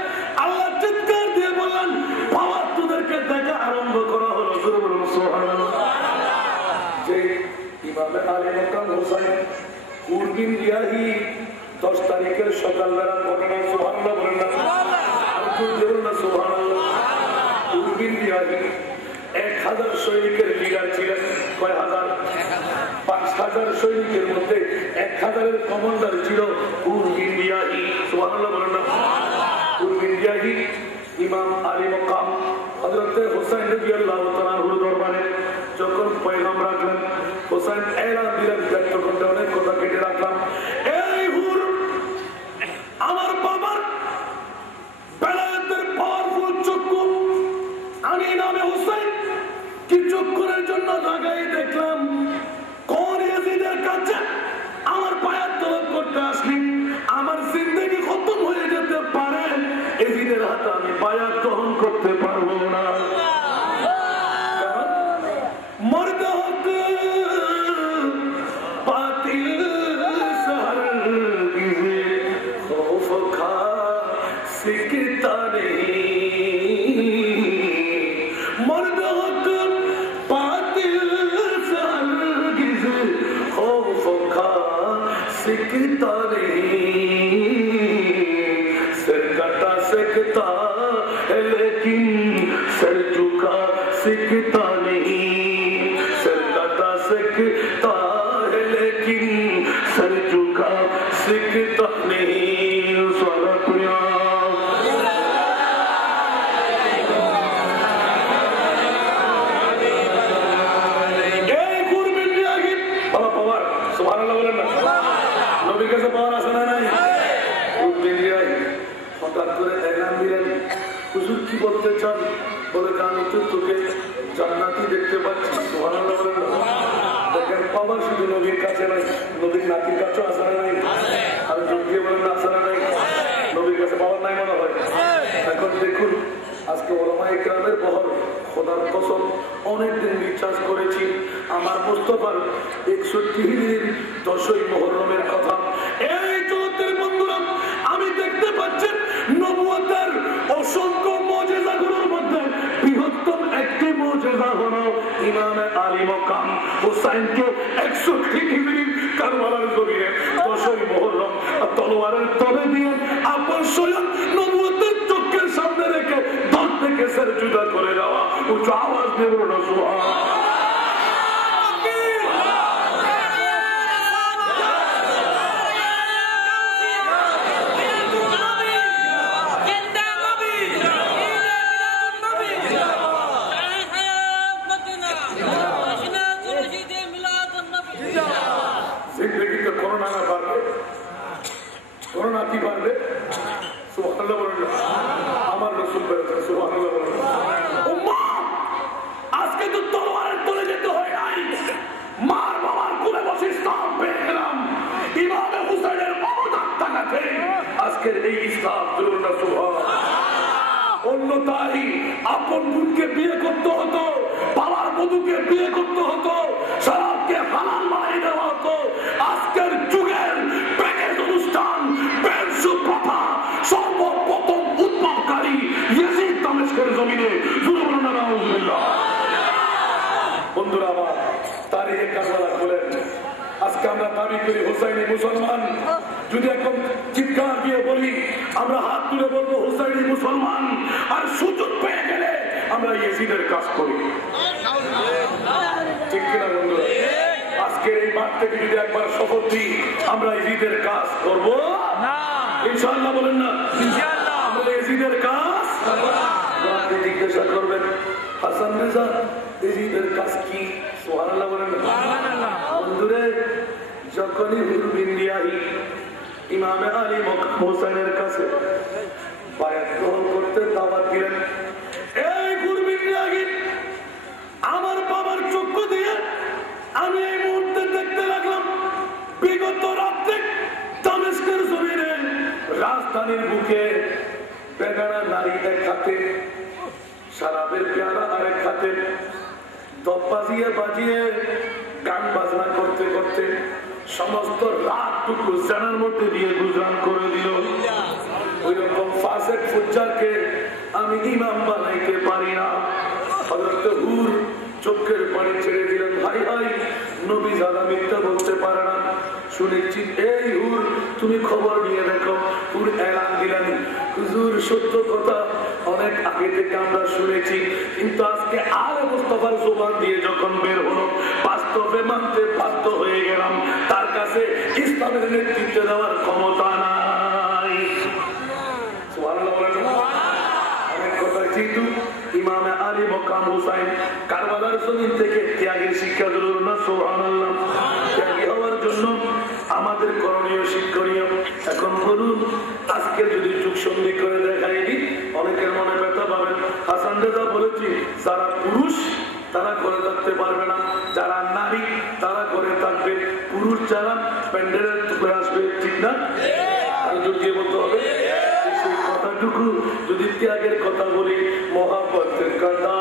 আল্লাহ চিৎকার দিয়ে বললেন, পাওয়ার তোদেরকে দেখা আরম্ভ করা হলো। সুবহানাল্লাহ। যে ইমামে আলী মাকাম হোসেন উরবিন রিয়াহি 10 তারিখের সকালবেলা ঘটনা। সুবহানাল্লাহ বলেন না? সুবহানাল্লাহ। উরবিন রিয়াহি 1000 সৈনিকের লিডার ছিলেন। কয় হাজার? 5000 সৈনিকের মধ্যে 1000-এর কমান্ডার ছিল উরবিন রিয়াহি। সুবহানাল্লাহ বলেন না? ইমাম আলী মকাম হযরত হুসাইন রাদিয়াল্লাহু তাআলা দরবারে যখন পয়গাম রাখলেন, হুসাইন এলান দিলেন, ব্যক্ত করতে অনেক কথা কেটে রাখলাম। এই হুর আমার বাবার বেলায়েতের পাওয়ারফুল চক্ষু, আমি নামে হুসাইন কিছুক্ষণের জন্য লাগাই দেখলাম কোন ইয়াজিদের কাছে আমার পায়ের তলব করতে আসলি, আমার জিন্দেগি খতম হয়ে যেতে পারে, ইয়াজিদের হাতে আমি বায়াত গ্রহণ করতে পারবো না। মরতে হতে বাতিল সহর গিয়ে খৌফ খা সিকতা নেই, মরতে হতে বাতিল সহর গিয়ে खौफ का सिकता नहीं, सिर कटा सिकता है लेकिन सिर झुका सिकता नहीं, सिर कटा सिकता है लेकिन सिर झुका सिकता नहीं। কি বলতে চান বলে, আমি তো তোকে জান্নাতি দেখতে পাচ্ছি। সুবহানাল্লাহ বলেন না? দেখেন পাওয়ার শুধু নবীর কাছে নাই, নবীর নাতির কাছেও আসারা নাই। আর জঙ্গিয়ে বলেন না আসারা নাই, নবীর কাছে পাওয়ার নাই মনে হয়। এখন দেখুন আজকে ওলামায়ে কেরামের বহর, খোদার কসম অনেকদিন রিচার্জ করেছি আমার মুস্তাফার 61 হিজরির 10ই মুহররমের কথা। এই জগতের বন্ধুরা, আমি দেখতে পাচ্ছি নবুয়তের অসংখ্য মুজিজাগুলোর মধ্যে বৃহত্তম একটি মুজিজা হলো ইমামে আলী মকাম হুসাইনকে 61 হিজরির কারবালার জমিনে 10ই মুহররম তলোয়ারের তলে দিয়ে আপন স্বয়ং নবুয়তের চোখের সামনে রেখে ধর থেকে সের জুদা করে দেওয়া। উচ্চ আওয়াজ দিয়ে বলুন সুবহানাল্লাহ। আমার রসুল বেড়েছে, সুবহানাল্লাহ বলেন। আজকে তো তলোয়ারের তলে যেতে হয় নাই, মার বাবার কোলে বসে ইসলাম পেয়ে গেলাম। ইমামে হুসাইনের মমতার টাকাতে আজকের এই ইসলাম জরুর না, সুবহানাল্লাহ। অন্যতাই আপন বোনকে বিয়ে করতে হতো, বাবার বধূকে বিয়ে করতে হতো, শরাবকে হালাল বানিয়ে দেওয়া হতো। আজকের যুগের প্যাকেজ অনুষ্ঠান, পেনসু প্রথা সর্বপ্রথম উদ্ভবকারী ইয়াজিদ দামেস্কের জমিনে। বন্ধুরা আমার, তারিখে কারবালা খোলেন। আজকে আমরা দাবি করি হুসাইনি মুসলমান। যদি এখন চিৎকার দিয়ে বলি, আমরা হাত তুলে বলবো হুসাইনি মুসলমান, আর সুযোগ পেয়ে গেলে আমরা ইয়াজিদের কাজ করি, ঠিক কিনা বন্ধুরা? আজকে এই মাঠ থেকে যদি একবার শপথ দিই আমরা ইয়াজিদের কাজ করবো না, ইনশাআল্লাহ বলেন না? ইনশাআল্লাহ আমরা ইয়াজিদের কাজ। আপনি জিজ্ঞাসা করবেন হাসান রেজা ইয়াজিদের কাজ কি? সুবহানাল্লাহ বলেন না? সুবহানাল্লাহ। বন্ধুরে, যখনই হুরবিন্দিয়াহি ইমামে আলী মকাম হুসাইনের কাছে বায়াত গ্রহণ করতে দাওয়াত দিলেন, এই হুরবিন্দিয়াহি আমার বাবার চক্ষু দিয়ে আমি এই মুহূর্তে দেখতে লাগলাম বিগত রাতে দামেস্কের জমিনে রাজধানীর বুকে বেগানা নারী এক হাতে, শরাবের পেয়ালা আরেক হাতে, দপ বাজিয়ে বাজিয়ে গান বাজনা করতে করতে সমস্ত রাতটুকু জানার মধ্যে দিয়ে গুজরান করে দিল। ওই রকম ফাসেক ফুজ্জারকে আমি ইমাম বানাইতে পারি না। হযরত হুর চোখের পানি ছেড়ে দিলেন, ভাই ভাই নবী যারা মিথ্যা বলতে পারে না। শুনেছি এই হুর তুমি খবর নিয়ে দেখো। হুর এলান দিলেন, হুজুর সত্য কথা অনেক আগে থেকে আমরা শুনেছি, কিন্তু আজকে আলে মুস্তাফার জবান দিয়ে যখন বের হলো বাস্তবে মানতে বাধ্য হয়ে গেলাম, তার কাছে ইসলামের নেতৃত্ব দেওয়ার ক্ষমতা নাই। সুবহানাল্লাহ বলেন। অনেক কথা আলী মকাম হুসাইন কারবালার জমিন থেকে ত্যাগের শিক্ষা দিল না সুবহানাল্লাহ। ত্যাগী হওয়ার জন্য আমাদের করণীয় শিক্ষণীয়। এখন বলুন, আজকে যদি যুগ সন্ধি করে দেখাই দিই, অনেকের মনে ব্যথা পাবেন। হাসান রেজা বলেছি, যারা পুরুষ তারা ঘরে থাকতে পারবে না, যারা নারী তারা ঘরে থাকবে, পুরুষ যারা প্যান্ডেলের করে আসবে, ঠিক না? আর যদি বলতে হবে সেই কথাটুকু যদি ত্যাগের কথা বলি, মোহাব্বতের কথা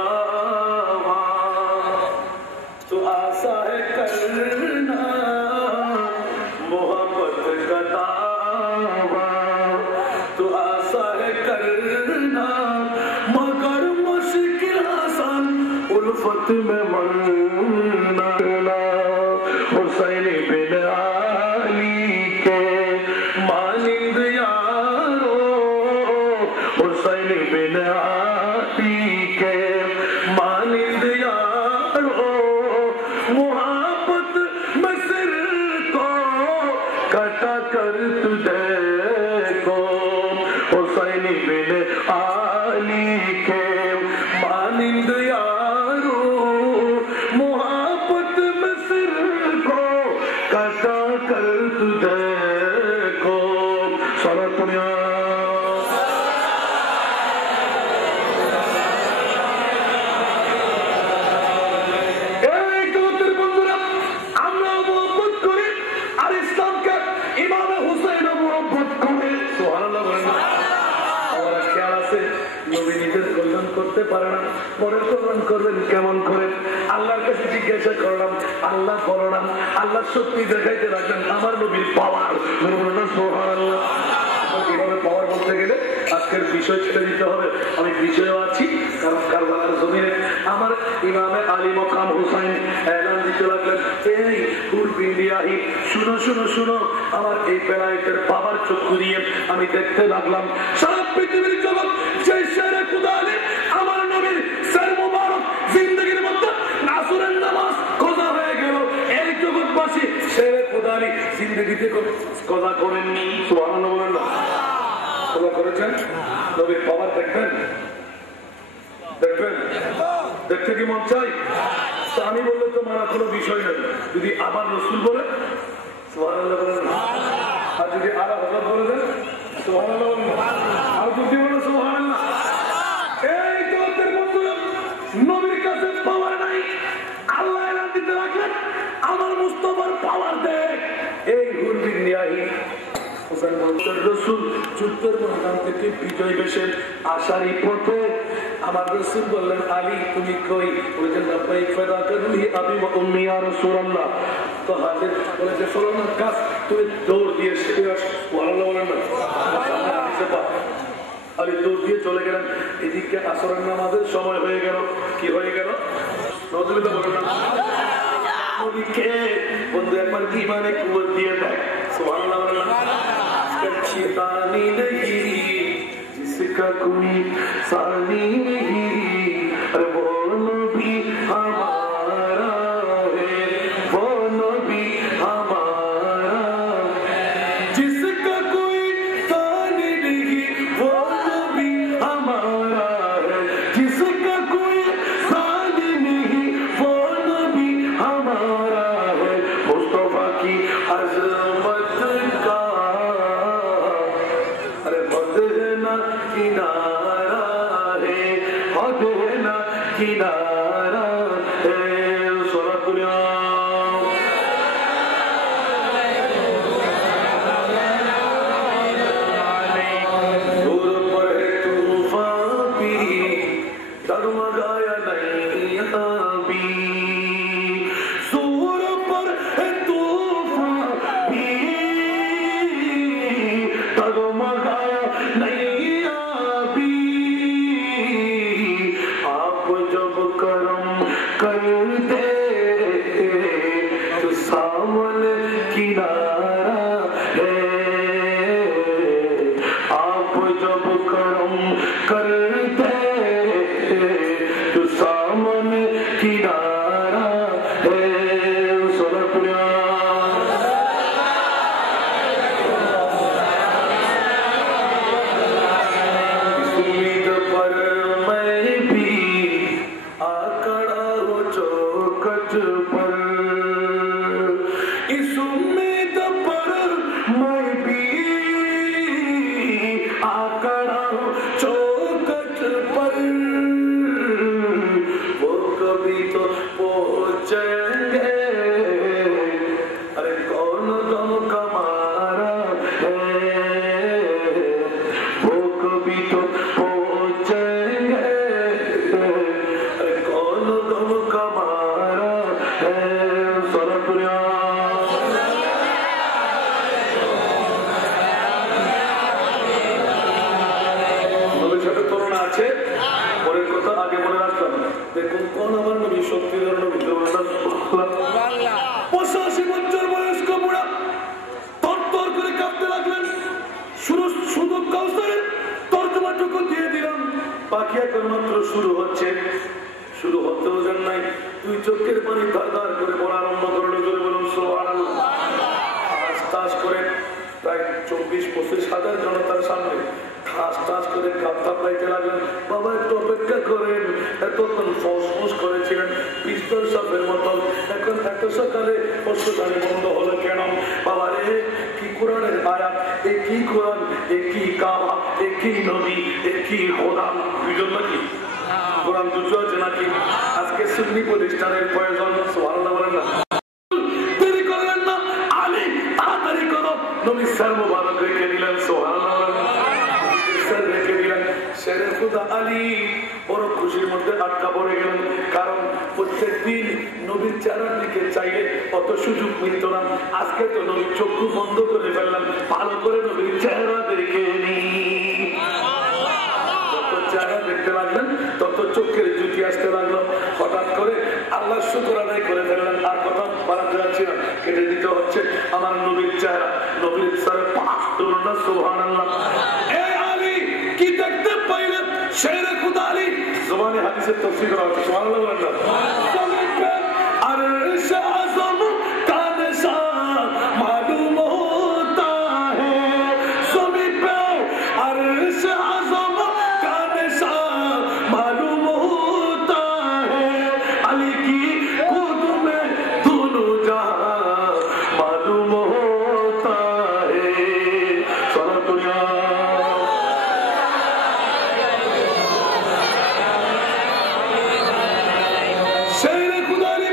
তো আশা है करना मोहब्बत का दावा तो आशा है करना मगर मुश्किल आसान उल्फत में मरना हुसैन बिन अली के मानिंद यारो हुसैन बिन अली के मानिंद यारो मोहब्बत में सिर को कटा कर तुझे को हुसैन बिन अली के मानिंद यारो मोहब्बत में सिर को कटा कर तुझे को सारा दुनिया করতে পারে না, পরে কল্যাণ করবেন কেমন করে? আল্লাহর কাছে জিজ্ঞাসা করলাম, আল্লাহ করলাম, আল্লাহ সত্যি দেখাইতে রাখবেন আমার নবীর পাওয়ার। সুবহানাল্লাহ। কিভাবে পাওয়ার বলতে গেলে আজকের বিষয় ছেড়ে দিতে হবে। আমি বিষয়েও আছি, কারণ কারবালার জমিনে আমার ইমামে আলী মকাম হুসাইন এলান দিতে লাগলেন, এই হুরবিন্দিয়াহি শুনো শুনো শুনো। আমার এই বেলায়েতের পাওয়ার চক্ষু দিয়ে আমি দেখতে লাগলাম সারা পৃথিবীর জগৎ যে শেরে খুদা আলী আমার নবীর শের মুবারক জিন্দেগির মধ্যে আসরের নামাজ কজা হয়ে গেল। এই জগৎবাসী শেরে খুদা আলী জিন্দেগিতে কজা করেননি। সুবহানাল্লাহ বলেন না? কজা করেছেন? নবীর পাওয়ার দেখবেন, দেখবেন, দেখতে কি মন চাই? আমি বললে তো মারা কোনো বিষয় নেই। যদি আবার রসুল বলে সুবহানাল্লাহ বলেন না? আর যদি আলা হযরত বলে দেন সুবহানাল্লাহ বলেন না? আর যদি বলে সুবহানাল্লাহ। এই জগতের বন্ধুরা, নবীর কাছে পাওয়ার নাই, আল্লাহ এলান দিতে রাখলেন আমার মুস্তাফার পাওয়ার দেখ। এই হুরবিন্দিয়াহি হোসেন বলতেন রসুল যুদ্ধের ময়দান থেকে বিজয় বেশে আসারই পথে আমার রসুল বললেন, আলী তুমি কই? বলেছেন লাব্বাইক ফাদাকারুহি আবি ওয়া উম্মি ইয়া রাসূলুল্লাহ। তো হাজির বলেছে ফলানা কাজ, তুমি দৌড় দিয়ে সেরে আসো। সুবহানাল্লাহ বলেন না? আলী দৌড় দিয়ে চলে গেলেন। এদিকে আসরের নামাজের সময় হয়ে গেল। কি হয়ে গেল? রসুলটা বলেন না নবীকে বন্ধু একবার কি মানে কুয়ার দিয়ে দেখ। সুবহানাল্লাহ বলেন না? सानी नहीं जिसका कोई सानी नहीं, अरे वो नबी हमारा है, वो नबी हमारा जिसका कोई सानी नहीं, वो नबी हमारा है, जिसका कोई सानी नहीं, वो नबी हमारा है। मुस्तफा की अज़मत का किनारा है, ना किनारा है। सारा दुनिया दूर पर है तूफान भी, डगमगाया नहीं अभी। सूर पर है तूफान भी, डगमगाया नहीं। करते तो सामने किनारा है, आप जब करम करते तो सामने किनारा है। सरपना इस उम्मीद पर मैं भी আছে? পরের কথা আগে মনে রাখলাম। দেখুন কোন আমার নবী সত্যিকার নবী 85 বছর বয়স্ক বুড়া তরতর করে কাঁপতে লাগলেন। শুধু কাউসারের তর্জমাটুকু দিয়ে দিলাম, বাকি এখন মাত্র শুরু হচ্ছে। শুরু হতেও যান নাই, তুই চোখের পানি ধার ধার করে পড়া আরম্ভ করলো। জোরে বলুন সুবহানাল্লাহ। ঠাস করে প্রায় 24-25 হাজার জনতার সামনে ঠাস ঠাস করে কাঁপতা পাইতে লাগলেন। বাবা একটু অপেক্ষা করেন, এতক্ষণ ফসফস করেছিলেন পিস্তল সাপের মতন, এখন এত সকালে ফসফসানি বন্ধ হলো কেন? বাবা রে, কি কোরআনের আয়াত, এ কি কোরআন, এ কি কাবা, এ কি নবী, এ কি কোরআন, দুইজন নাকি? কোরআন দুটো আছে নাকি? আজকে সুন্নি প্রতিষ্ঠানের প্রয়োজন। সুবহানাল্লাহ বলেন না? দেরি করলেন না, আলী তাড়াতাড়ি করো। নবী স্যার মুবারক রেখে দিলেন। সুবহানাল্লাহ স্যার রেখে দিলেন। শেরে খুদা আলী বড় খুশির মধ্যে আটকা পড়ে গেলেন, কারণ প্রত্যেক দিন নবীর চেহারার দিকে চাইলে অত সুযোগ মিলত না। আজকে তো নবীর চক্ষু বন্ধ করে ফেললাম, ভালো করে নবীর চেহারা দেখে নি। চেহারা দেখতে লাগলেন তত চোখের জুতি আসতে লাগলো। হঠাৎ করে আল্লাহ শুকর আদায় করে ফেললেন। আর কথা বাড়াতে যাচ্ছি না, কেটে দিতে হচ্ছে আমার নবীর চেহারা। নবীর সারে পাক তুলনা সুবহানাল্লাহ। এ আলী কি দেখতে পাইলেন? শেরে খুদা আলী জবানে হাদিসের তাফসীর করা হচ্ছে। সুবহানাল্লাহ বলেন। আরশ আযম কা নিশান মালুম হোতা হ্যায়, সবি পে আরশ আযম কা নিশান মালুম হোতা হ্যায়, আলী কি খুদ মে दोनों जहां मालूम होता है। सारा दुनिया शेरे खुदा ने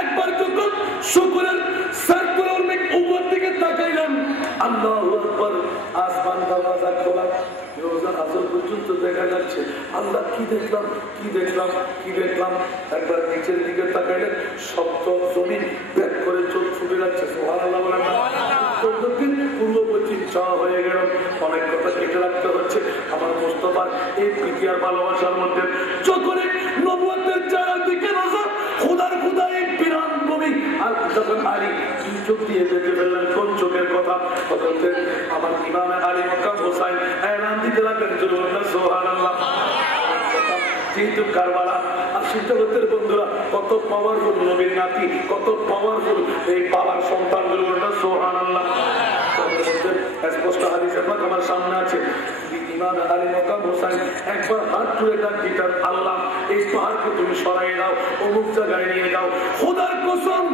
একবার যখন শুকরের সার্কুলার মেক উপর দিকে তাকাইলেন, আল্লাহু আকবার, আসমান দরজা খোলা, রোজা আসর পর্যন্ত দেখা যাচ্ছে। আল্লাহ কি দেখলাম, কি দেখলাম, কি দেখলাম? একবার নিচের দিকে তাকাইলেন, সপ্ত জমিন ব্যাক করে চোখ ছুটে যাচ্ছে। সুবহানাল্লাহ বলেন না? চোদ্দদিন পূর্ব পশ্চিম চাওয়া হয়ে গেল। অনেক কথা কেটে রাখতে হচ্ছে আমার মুস্তাফার এই প্রীতি আর ভালোবাসার মধ্যে। যখন নবুয়তের চারিদিকে নজর, খোদার খোদা এই বিরান নবী আর যখন আলী চোখ দিয়ে দেখে ফেললেন কোন চোখের কথা, তখন আমার ইমাম আলী মক্কাম হোসাইন এলান দিতে লাগলেন। সুবহানাল্লাহ। যেহেতু কারবালা আর জগতের বন্ধুরা কত পাওয়ারফুল নবীর নাতি, কত পাওয়ারফুল এই বাবার সন্তান। সুবহানাল্লাহ। স্পষ্ট হাদিস আমার সামনে আছে। ইমাম আলী মক্কাম হোসাইন একবার হাত তুলে ডাক দিতেন, আল্লাহ এই পাহাড়কে তুমি সরাই দাও, অমুক জায়গায় নিয়ে যাও। খোদার কসম,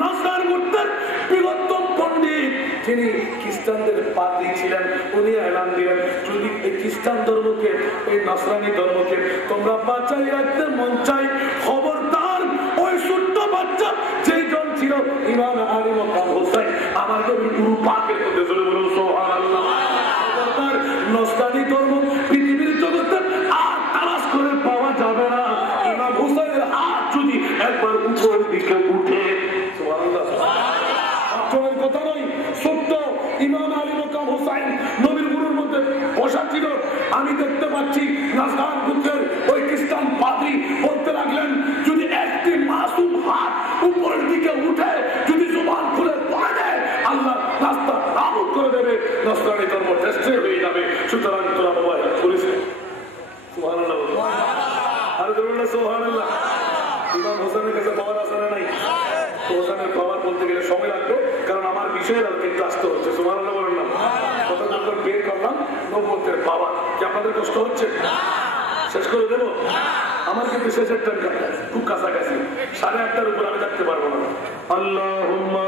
নাসরার মুর্তাদ বৃহত্তম পণ্ডিত যিনি খ্রিস্টানদের পাদ্রী ছিলেন, উনি এলান দিলেন, যদি এই খ্রিস্টান ধর্মকে, এই নাসরানি ধর্মকে তোমরা বাঁচাই রাখতে মন চাই, খবরদার ওই ছোট্ট বাচ্চা যেই জন ছিল ইমাম আলী মক্কাম হোসাইন, আমার নবীর গুরু পাকের মধ্যে চলে বলুন সুবহানাল্লাহ। খবরদার নাসরানি ধর্ম পৃথিবীর জগতে আর তালাশ করে পাওয়া যাবে না। ইমাম হোসাইনের হাত যদি একবার উপরের দিকে উঠে, সুবহানাল্লাহ, কথা নয়, সত্য। ইমাম আলী মক্কাম হোসাইন নবীর গুরুর মধ্যে বসা ছিল। আমি দেখতে পাচ্ছি নাসরান পুত্রের ওই খ্রিস্টান পাদ্রী বলতে লাগলেন, যদি একটি মাসুম হাত উপরের দিকে উঠে যদি জবান খুলে পড়ে দেয়, আল্লাহ রাস্তা নাবুদ করে দেবে, নাসরানি ধর্ম টেস্টে হয়ে যাবে। সুতরাং তোরা ভয় করেছে। সুবহানাল্লাহ। আর বলুন না সুবহানাল্লাহ। ইমাম হোসেনের কাছে পাওয়ার আছে না নাই? হোসেনের পাওয়ার বলতে গেলে সময় লাগবে, কারণ আমার বিষয়ের আর কিন্তু আসতে হচ্ছে। সুবহানাল্লাহ বলেন না? কথা যখন বের করলাম নবুয়তের পাওয়ার, কি আপনাদের কষ্ট হচ্ছে? শেষ করে দেবো? আমার কিন্তু শেষের টাইমটা খুব কাছাকাছি, 8:30টার উপর আমি থাকতে পারবো না। আল্লাহুম্মা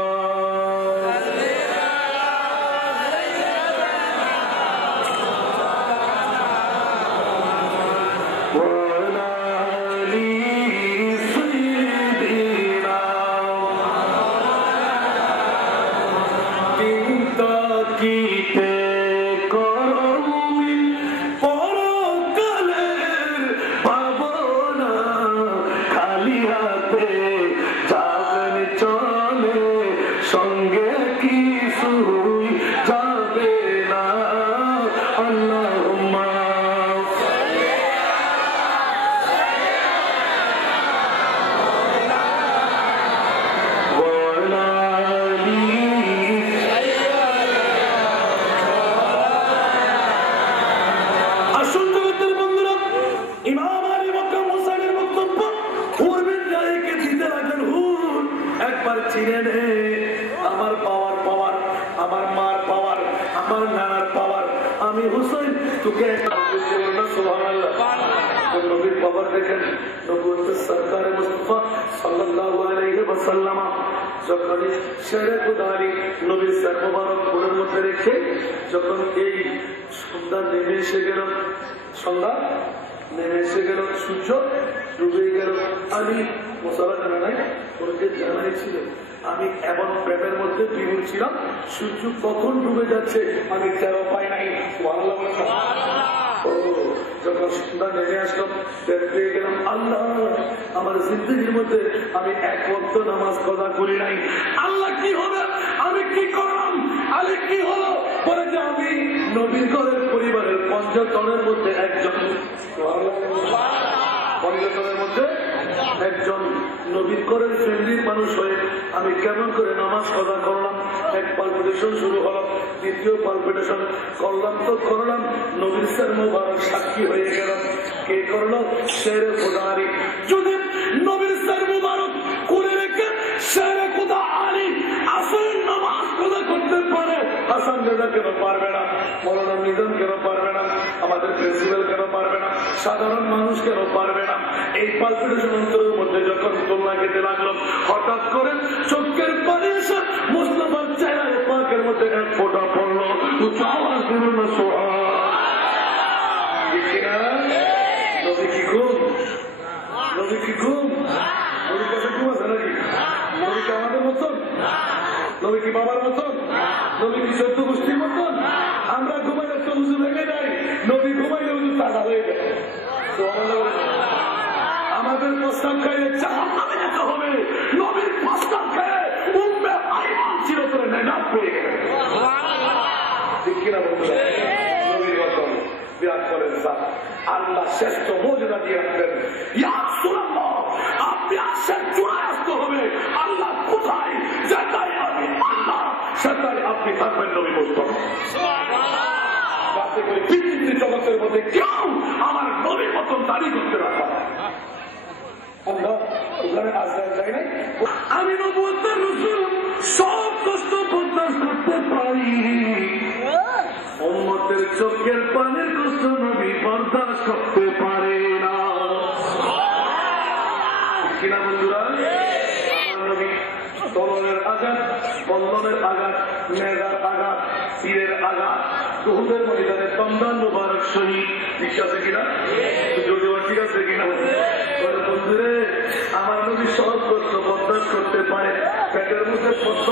তোকে একটা সুবহানাল্লাহ নবীর বাবার দেখেন নবুয়তের সরকারে মুস্তাফা সাল্লাল্লাহু আলাইহি ওয়াসাল্লাম যখন শেরে খুদারি নবীর সর মোবারক কোলের মধ্যে রেখে যখন এই সন্ধ্যা নেমে এসে গেল, সন্ধ্যা নেমে এসে গেল, সূর্য ডুবে গেল, আমি মশলা জানা নাই ওকে জানাই ছিল আমি এমন প্রেমের মধ্যে বিভোর ছিলাম, সূর্য কখন ডুবে যাচ্ছে আমি তেরো পাই নাই। যখন সন্ধ্যা নেমে আসলাম পেয়ে গেলাম আল্লাহ আমার জিন্দগির মধ্যে আমি এক ওয়াক্ত নামাজ কদা করি নাই, আল্লাহ কি হবে আমি কি করলাম, আরে কি হলো বলে যে আমি নবীর ঘরের পরিবারের ৫০ জনের মধ্যে একজন, ৫০ জনের মধ্যে একজন নবীর ঘরের ফ্যামিলির মানুষ হয়ে আমি কেমন করে নামাজ কদা করলাম। এক পালপিটেশন শুরু হলো, দ্বিতীয় পালপিটেশন করলাম তো করলাম, নবীর সর মোবারক সাক্ষী হয়ে গেল। কে করলো? শেরে খুদারি। যদি নবীর সর মোবারক করে রেখে শেরে খুদারি আসল নামাজ কদা করতে পারে, হাসান রেজা কেন পারবে না, মৌলানা নিজাম কেন পারবে না, আমাদের প্রিন্সিপাল কেন পারবে না, সাধারণ মানুষ কেন পারবে না? এই পালপিটেশন অন্তরের মধ্যে যখন তোমরা খেতে লাগলো, হঠাৎ করে চোখের পানি এসে মুস্তাফার চেহারায় পাকের মধ্যে এক ফোঁটা পড়লো। আওয়াজ দিল না নবী কি ঘুম, নবী কি ঘুম, নবীর কাছে ঘুম আছে নাকি? নবী কি আমাদের মতন? নবী কি বাবার মতন? নবী কি ১৪ গোষ্ঠীর মতন? আমরা ঘুমাইলে তো উজু ভেঙে যাই, নবী ঘুমাইলে উজু তাজা হয়ে যায়। আমাদের প্রস্তাব খাইলে জাহান্নামে যেতে হবে, নবীর প্রস্তাব খেয়ে উম্মে আইমান চিরতরে নেজাত পেয়ে গেলেন। ঠিক কিনা বন্ধুরা? নবীর মতন বিরাট করেন স্যার, আল্লাহ শ্রেষ্ঠ মর্যাদা দিয়ে রাখবেন। ইয়া রাসূলুল্লাহ, আপনি আসেন, চূড়ায় আসতে হবে। আল্লাহ কোথায়? যেটাই আমি আল্লাহ, সেটাই আপনি থাকবেন নবী মুস্তাফা। যাতে করে পৃথিবীর জগতের মধ্যে কেউ আমার নবীর মতন দাবি করতে না পারে। ওখানে আসতে চাই নাই, আমি নবুয়তের রাসূল সব কষ্ট বরদাস্ত করতে পারি, উম্মতের চোখের পানির কষ্ট নবী বরদাস্ত করতে পারে না। কিনা বন্ধুরা? নবী তলোয়ারের আঘাত, বন্ধনের আঘাত, মেঘার আঘাত, তীরের আঘাত, উহুদের ময়দানে দমদান মুবারক শহীদ। বিশ্বাস আছে কিনা? যদিও ঠিক আছে কিনা? বন্ধুরে, আমার নবী সব কষ্ট বরদাস্ত করতে পারে, পেটের মধ্যে পত্র